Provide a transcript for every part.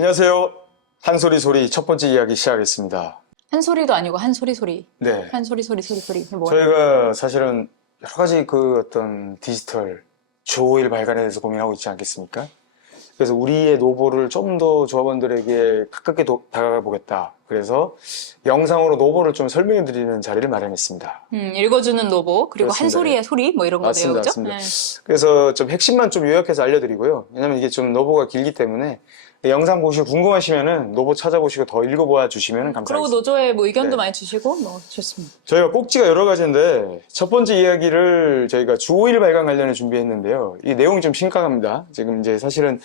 안녕하세요. 한소리 소리 첫 번째 이야기 시작하겠습니다. 한 소리도 아니고 한 소리 소리. 네. 한 소리 소리 소리 소리. 이게 뭐야? 저희가 사실은 여러 가지 그 어떤 디지털 주호일 발간에 대해서 고민하고 있지 않겠습니까? 그래서 우리의 노보를 좀 더 조합원들에게 가깝게 다가가 보겠다. 그래서 영상으로 노보를 좀 설명해 드리는 자리를 마련했습니다. 읽어주는 노보 그리고 그렇습니다. 한 소리의 소리 뭐 이런 거네요, 그죠? 맞습니다. 그래서 좀 핵심만 좀 요약해서 알려드리고요. 왜냐면 이게 좀 노보가 길기 때문에 영상 보시고 궁금하시면은 노보 찾아보시고 더 읽어봐 주시면 그리고 감사하겠습니다. 노조에 뭐 의견도 네. 많이 주시고 뭐 좋습니다. 저희가 꼭지가 여러 가지인데 첫 번째 이야기를 저희가 주 5일 발간 관련해 준비했는데요. 이 내용이 좀 심각합니다. 지금 이제 사실은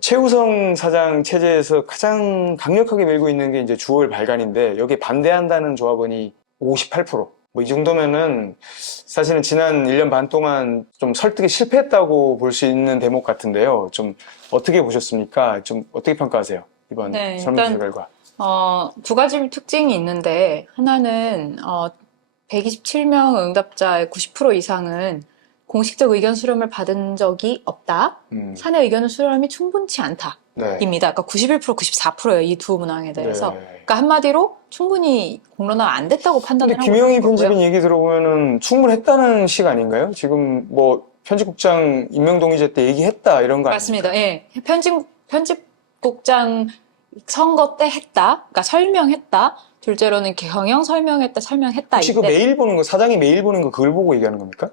최우성 사장 체제에서 가장 강력하게 밀고 있는 게 이제 주 5일 발간인데 여기에 반대한다는 조합원이 58%. 뭐 이 정도면은 사실은 지난 1년 반 동안 좀 설득이 실패했다고 볼 수 있는 대목 같은데요. 좀 어떻게 보셨습니까? 좀 어떻게 평가하세요? 이번 네, 설문조사 일단 결과. 두 가지 특징이 있는데 하나는 127명 응답자의 90% 이상은 공식적 의견 수렴을 받은 적이 없다. 사내 의견 수렴이 충분치 않다. 네. 입니다. 그러니까 91%, 94%예요. 이 두 문항에 대해서. 네. 그러니까 한마디로 충분히 공론화가 안 됐다고 판단을 근데 하고 김영희 있는 거고요. 편집인 얘기 들어보면은 충분했다는 식 아닌가요? 지금 뭐 편집국장 임명동의제 때 얘기했다 이런 거 맞습니다. 아닙니까? 예. 편집국장 선거 때 했다. 그러니까 설명했다. 둘째로는 경영 설명했다. 혹시 그 이때. 메일 보는 거, 사장이 메일 보는 거 그걸 보고 얘기하는 겁니까?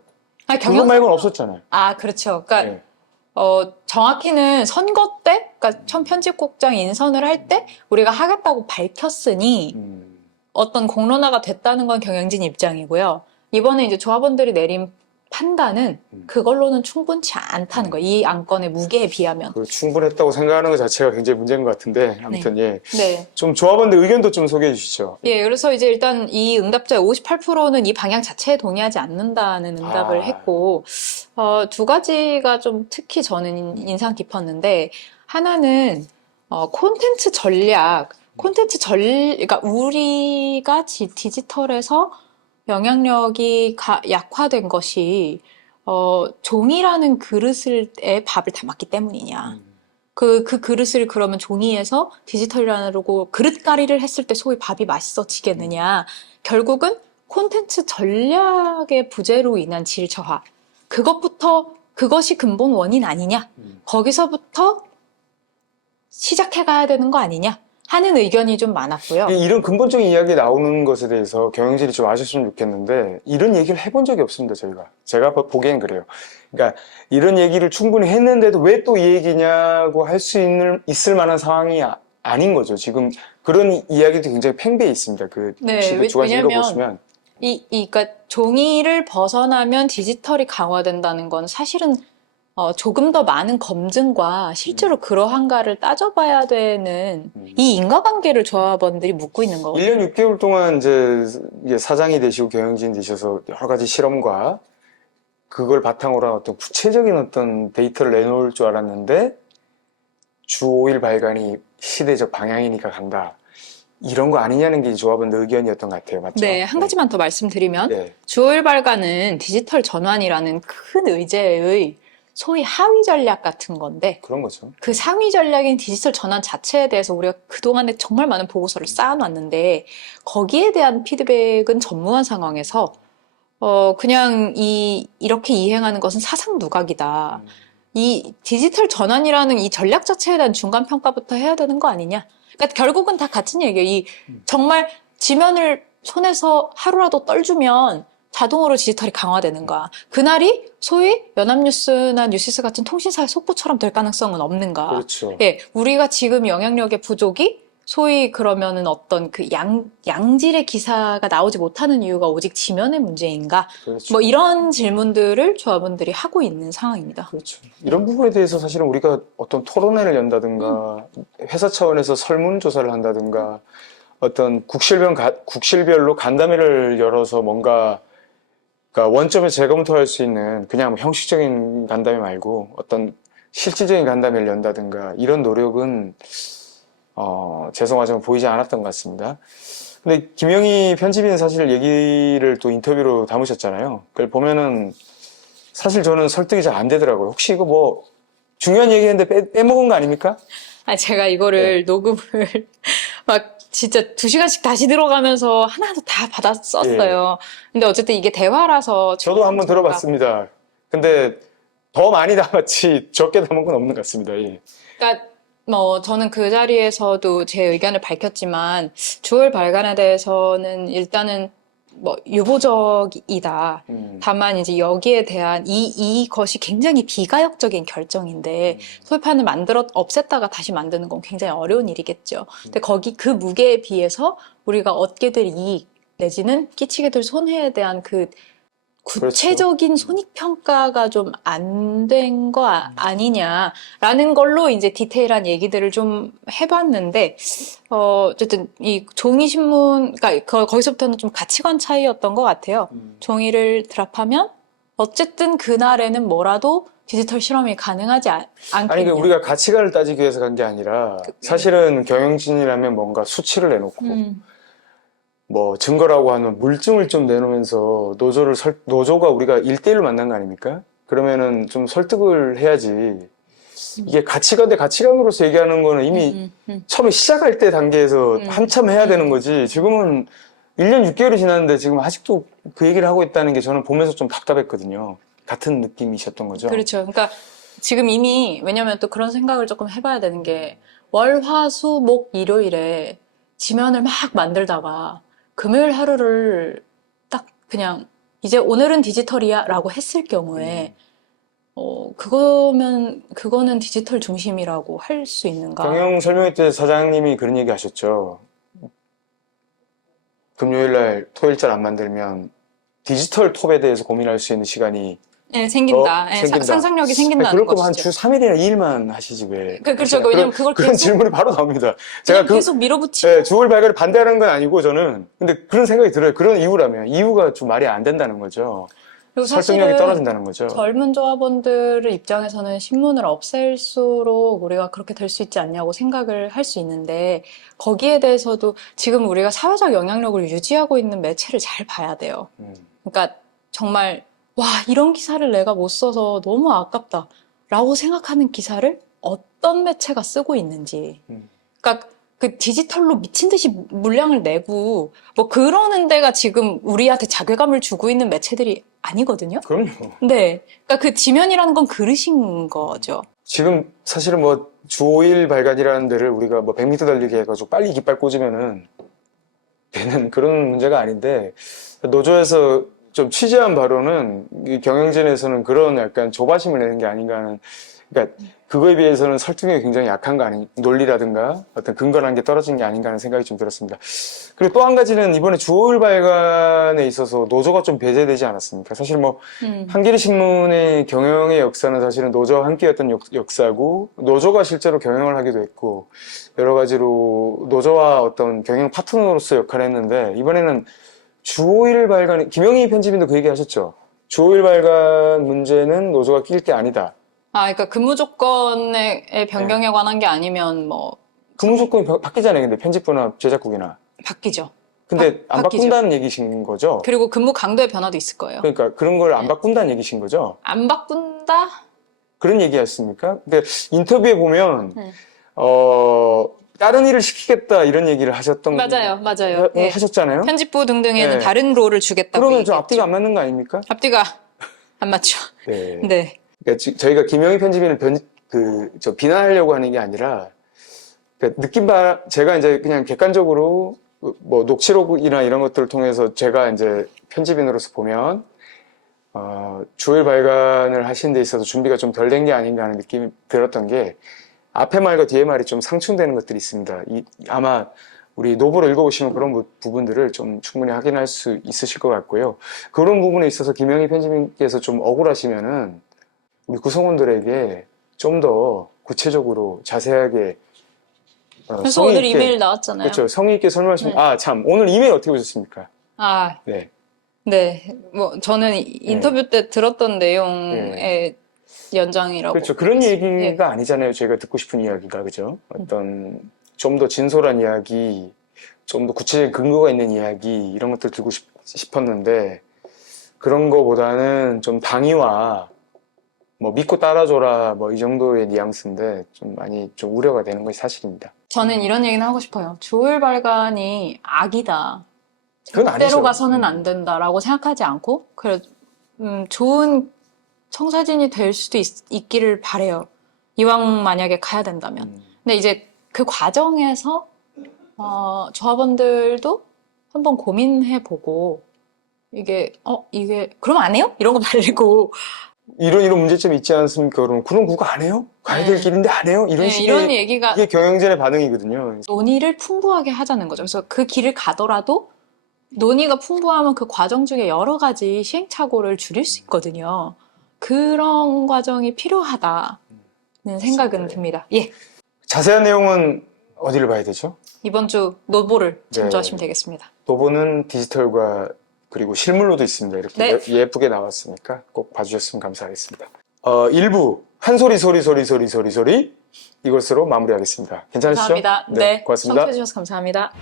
아니, 그거 말고는 없었잖아요. 그렇죠. 그러니까 네. 정확히는 선거 때, 그러니까 편집국장 인선을 할 때 우리가 하겠다고 밝혔으니 어떤 공론화가 됐다는 건 경영진 입장이고요. 이번에 이제 조합원들이 내린 판단은 그걸로는 충분치 않다는 거예요. 이 안건의 무게에 비하면. 그 충분했다고 생각하는 것 자체가 굉장히 문제인 것 같은데 아무튼 예. 네. 좀 조합원들 의견도 좀 소개해 주시죠. 예, 그래서 이제 일단 이 응답자의 58%는 이 방향 자체에 동의하지 않는다는 응답을 했고, 두 가지가 좀 특히 저는 인상 깊었는데, 하나는, 그러니까 우리가 디지털에서 영향력이 약화된 것이, 종이라는 그릇에 밥을 담았기 때문이냐. 그 그릇을 그러면 종이에서 디지털이라고 그릇가리를 했을 때 소위 밥이 맛있어지겠느냐. 결국은 콘텐츠 전략의 부재로 인한 질 저하. 그것이 근본 원인 아니냐. 거기서부터 시작해 가야 되는 거 아니냐 하는 의견이 좀 많았고요. 이런 근본적인 이야기 나오는 것에 대해서 경영진이 좀 아셨으면 좋겠는데 이런 얘기를 해본 적이 없습니다. 제가 보기엔 그래요. 그러니까 이런 얘기를 충분히 했는데도 왜 또 이 얘기냐고 할 수 있을 만한 상황이 아닌 거죠. 지금 그런 이야기도 굉장히 팽배해 있습니다. 혹시 그 두 가지 읽어보시면 그러니까 종이를 벗어나면 디지털이 강화된다는 건 사실은 조금 더 많은 검증과 실제로 그러한가를 따져봐야 되는 이 인과관계를 조합원들이 묻고 있는 거거든요. 1년 6개월 동안 이제 사장이 되시고 경영진 되셔서 여러 가지 실험과 그걸 바탕으로 한 어떤 구체적인 어떤 데이터를 내놓을 줄 알았는데 주 5일 발간이 시대적 방향이니까 간다. 이런 거 아니냐는 게 조합원들 의견이었던 것 같아요. 맞죠? 네, 한 가지만 더 말씀드리면 네. 주 5일 발간은 디지털 전환이라는 큰 의제의 소위 하위 전략 같은 건데 그런 거죠. 그 상위 전략인 디지털 전환 자체에 대해서 우리가 그동안에 정말 많은 보고서를 쌓아놨는데 거기에 대한 피드백은 전무한 상황에서 그냥 이렇게 이행하는 것은 사상 누각이다. 이 디지털 전환이라는 이 전략 자체에 대한 중간 평가부터 해야 되는 거 아니냐. 그러니까 결국은 다 같은 얘기예요. 정말 지면을 손에서 하루라도 떨주면 자동으로 디지털이 강화되는가? 그날이 소위 연합뉴스나 뉴시스 같은 통신사의 속보처럼 될 가능성은 없는가? 그렇죠. 예, 우리가 지금 영향력의 부족이 소위 그러면은 어떤 그 양질의 기사가 나오지 못하는 이유가 오직 지면의 문제인가? 그렇죠. 뭐 이런 질문들을 조합원들이 하고 있는 상황입니다. 그렇죠. 이런 부분에 대해서 사실은 우리가 어떤 토론회를 연다든가 회사 차원에서 설문조사를 한다든가 어떤 국실별로 간담회를 열어서 뭔가 그러니까 원점에서 재검토할 수 있는 그냥 뭐 형식적인 간담회 말고 어떤 실질적인 간담회를 연다든가 이런 노력은 죄송하지만 보이지 않았던 것 같습니다. 근데 김영희 편집인은 사실 얘기를 또 인터뷰로 담으셨잖아요. 그걸 보면은 사실 저는 설득이 잘 안 되더라고요. 혹시 이거 뭐 중요한 얘기했는데 빼먹은 거 아닙니까? 아, 제가 이거를 녹음을 막 진짜 2시간씩 다시 들어가면서 하나도 다 받아 썼어요. 근데 어쨌든 이게 대화라서 저도 한번 저희가 들어봤습니다. 근데 더 많이 담았지 적게 담은 건 없는 것 같습니다. 예. 그러니까 뭐 저는 그 자리에서도 제 의견을 밝혔지만 주얼 발간에 대해서는 일단은 뭐 유보적이다. 다만 이제 여기에 대한 이것이 굉장히 비가역적인 결정인데 소위판을 없앴다가 다시 만드는 건 굉장히 어려운 일이겠죠. 근데 거기 그 무게에 비해서 우리가 얻게 될 이익 내지는 끼치게 될 손해에 대한 그 구체적인 손익평가가 좀 안 된 거 아니냐라는 걸로 이제 디테일한 얘기들을 좀 해봤는데, 어쨌든 이 종이신문, 그러니까 거기서부터는 좀 가치관 차이였던 것 같아요. 종이를 드랍하면 어쨌든 그날에는 뭐라도 디지털 실험이 가능하지 아니, 않겠냐. 우리가 가치관을 따지기 위해서 간 게 아니라 사실은 경영진이라면 뭔가 수치를 내놓고 뭐 증거라고 하는 물증을 좀 내놓으면서 노조가 우리가 1대1로 만난 거 아닙니까? 그러면은 좀 설득을 해야지. 이게 가치관 대 가치관으로서 얘기하는 거는 이미 처음에 시작할 때 단계에서 한참 해야 되는 거지. 지금은 1년 6개월이 지났는데 지금 아직도 그 얘기를 하고 있다는 게 저는 보면서 좀 답답했거든요. 같은 느낌이셨던 거죠. 그렇죠. 그러니까 지금 이미 왜냐면 또 그런 생각을 조금 해봐야 되는 게 월, 화, 수, 목, 일요일에 지면을 막 만들다가 금요일 하루를 딱 그냥 이제 오늘은 디지털이야 라고 했을 경우에 그거는 디지털 중심이라고 할 수 있는가? 경영 설명회 때 사장님이 그런 얘기 하셨죠. 금요일 날, 토요일 잘 안 만들면 디지털 톱에 대해서 고민할 수 있는 시간이 네, 생긴다. 네, 생긴다. 상상력이 생긴다는 그럴 거면 한 것이죠. 주 3일이나 2일만 하시지 왜. 그렇죠. 왜냐면 그걸 그런 계속 질문이 바로 나옵니다. 제가 계속 밀어붙이고 네, 주월 발간을 반대하는 건 아니고 저는 근데 그런 생각이 들어요. 그런 이유라면 이유가 좀 말이 안 된다는 거죠. 그리고 설득력이 사실은 떨어진다는 거죠. 젊은 조합원들 입장에서는 신문을 없앨수록 우리가 그렇게 될 수 있지 않냐고 생각을 할 수 있는데 거기에 대해서도 지금 우리가 사회적 영향력을 유지하고 있는 매체를 잘 봐야 돼요. 그러니까 정말 와 이런 기사를 내가 못 써서 너무 아깝다 라고 생각하는 기사를 어떤 매체가 쓰고 있는지 그러니까 그 디지털로 미친 듯이 물량을 내고 뭐 그러는 데가 지금 우리한테 자괴감을 주고 있는 매체들이 아니거든요. 그럼요. 네. 그러니까 그 지면이라는 건 그릇인 거죠. 지금 사실은 뭐 주 5일 발간이라는 데를 우리가 뭐 100m 달리기 해가지고 빨리 깃발 꽂으면은 되는 그런 문제가 아닌데 노조에서 좀 취재한 바로는 이 경영진에서는 그런 약간 조바심을 내는 게 아닌가 하는 그러니까 그거에 비해서는 설득력이 굉장히 약한 거 아닌 논리라든가 어떤 근거라는 게 떨어진 게 아닌가 하는 생각이 좀 들었습니다. 그리고 또 한 가지는 이번에 주월 발간에 있어서 노조가 좀 배제되지 않았습니까? 사실 뭐 한겨레 신문의 경영의 역사는 사실은 노조와 함께였던 역사고 노조가 실제로 경영을 하기도 했고 여러 가지로 노조와 어떤 경영 파트너로서 역할을 했는데 이번에는 주 5일 발간 김영희 편집인도 그 얘기 하셨죠. 주 5일 발간 문제는 노조가 낄 게 아니다. 그러니까 근무 조건의 변경에 관한 게 아니면 뭐 근무 조건이 바뀌잖아요. 근데 편집부나 제작국이나. 바뀌죠. 근데 안 바뀌죠. 바꾼다는 얘기신 거죠? 그리고 근무 강도의 변화도 있을 거예요. 그러니까 그런 걸 안 바꾼다는 얘기신 거죠? 안 바꾼다? 그런 얘기였습니까? 근데 인터뷰에 보면 네. 다른 일을 시키겠다 이런 얘기를 하셨던 맞아요. 네. 하셨잖아요. 편집부 등등에는 네. 다른 롤을 주겠다고 그러면 좀 얘기했죠. 앞뒤가 안 맞는 거 아닙니까? 앞뒤가 안 맞죠. 네. 네. 그러니까 저희가 김영희 편집인을 비난하려고 하는 게 아니라 그러니까 제가 이제 그냥 객관적으로 뭐 녹취록이나 이런 것들을 통해서 제가 이제 편집인으로서 보면 주일 발간을 하신 데 있어서 준비가 좀 덜 된 게 아닌가 하는 느낌이 들었던 게 앞에 말과 뒤에 말이 좀 상충되는 것들이 있습니다. 아마 우리 노브로 읽어보시면 그런 부분들을 좀 충분히 확인할 수 있으실 것 같고요. 그런 부분에 있어서 김영희 편집인께서 좀 억울하시면은 우리 구성원들에게 좀 더 구체적으로 자세하게 그래서 성의 오늘 있게, 이메일 나왔잖아요. 그렇죠. 성의 있게 설명하시면 네. 참 오늘 이메일 어떻게 보셨습니까? 네. 네. 뭐 저는 인터뷰 때 들었던 내용의 연장이라고. 그렇죠. 그런 얘기가 네. 아니잖아요. 저희가 듣고 싶은 이야기가 그죠? 어떤 좀 더 진솔한 이야기, 좀 더 구체적인 근거가 있는 이야기 이런 것들 듣고 싶었는데 그런 거보다는 좀 당위와 뭐 믿고 따라줘라 뭐 이 정도의 뉘앙스인데 좀 많이 좀 우려가 되는 것이 사실입니다. 저는 이런 얘기는 하고 싶어요. 조을발간이 악이다. 그건 절대로 아니죠. 가서는 안 된다라고 생각하지 않고, 그래, 좋은 청사진이 될 수도 있기를 바래요. 이왕 만약에 가야 된다면. 근데 이제 그 과정에서 조합원들도 한번 고민해보고 이게 그럼 안 해요? 이런 거 말고 이런 문제점이 있지 않습니까? 그럼 그거 안 해요? 가야 될 네. 길인데 안 해요? 이런 네, 식의 이런 얘기가 이게 경영진의 반응이거든요. 논의를 풍부하게 하자는 거죠. 그래서 그 길을 가더라도 논의가 풍부하면 그 과정 중에 여러 가지 시행착오를 줄일 수 있거든요. 그런 과정이 필요하다는 생각은 듭니다. 예. 자세한 내용은 어디를 봐야 되죠? 이번 주 노보를 네. 참조하시면 되겠습니다. 노보는 디지털과 그리고 실물로도 있습니다. 이렇게 네. 예쁘게 나왔으니까 꼭 봐주셨으면 감사하겠습니다. 1부 한 소리 이것으로 마무리하겠습니다. 괜찮으시죠? 감사합니다. 네. 고맙습니다. 청취해주셔서 감사합니다.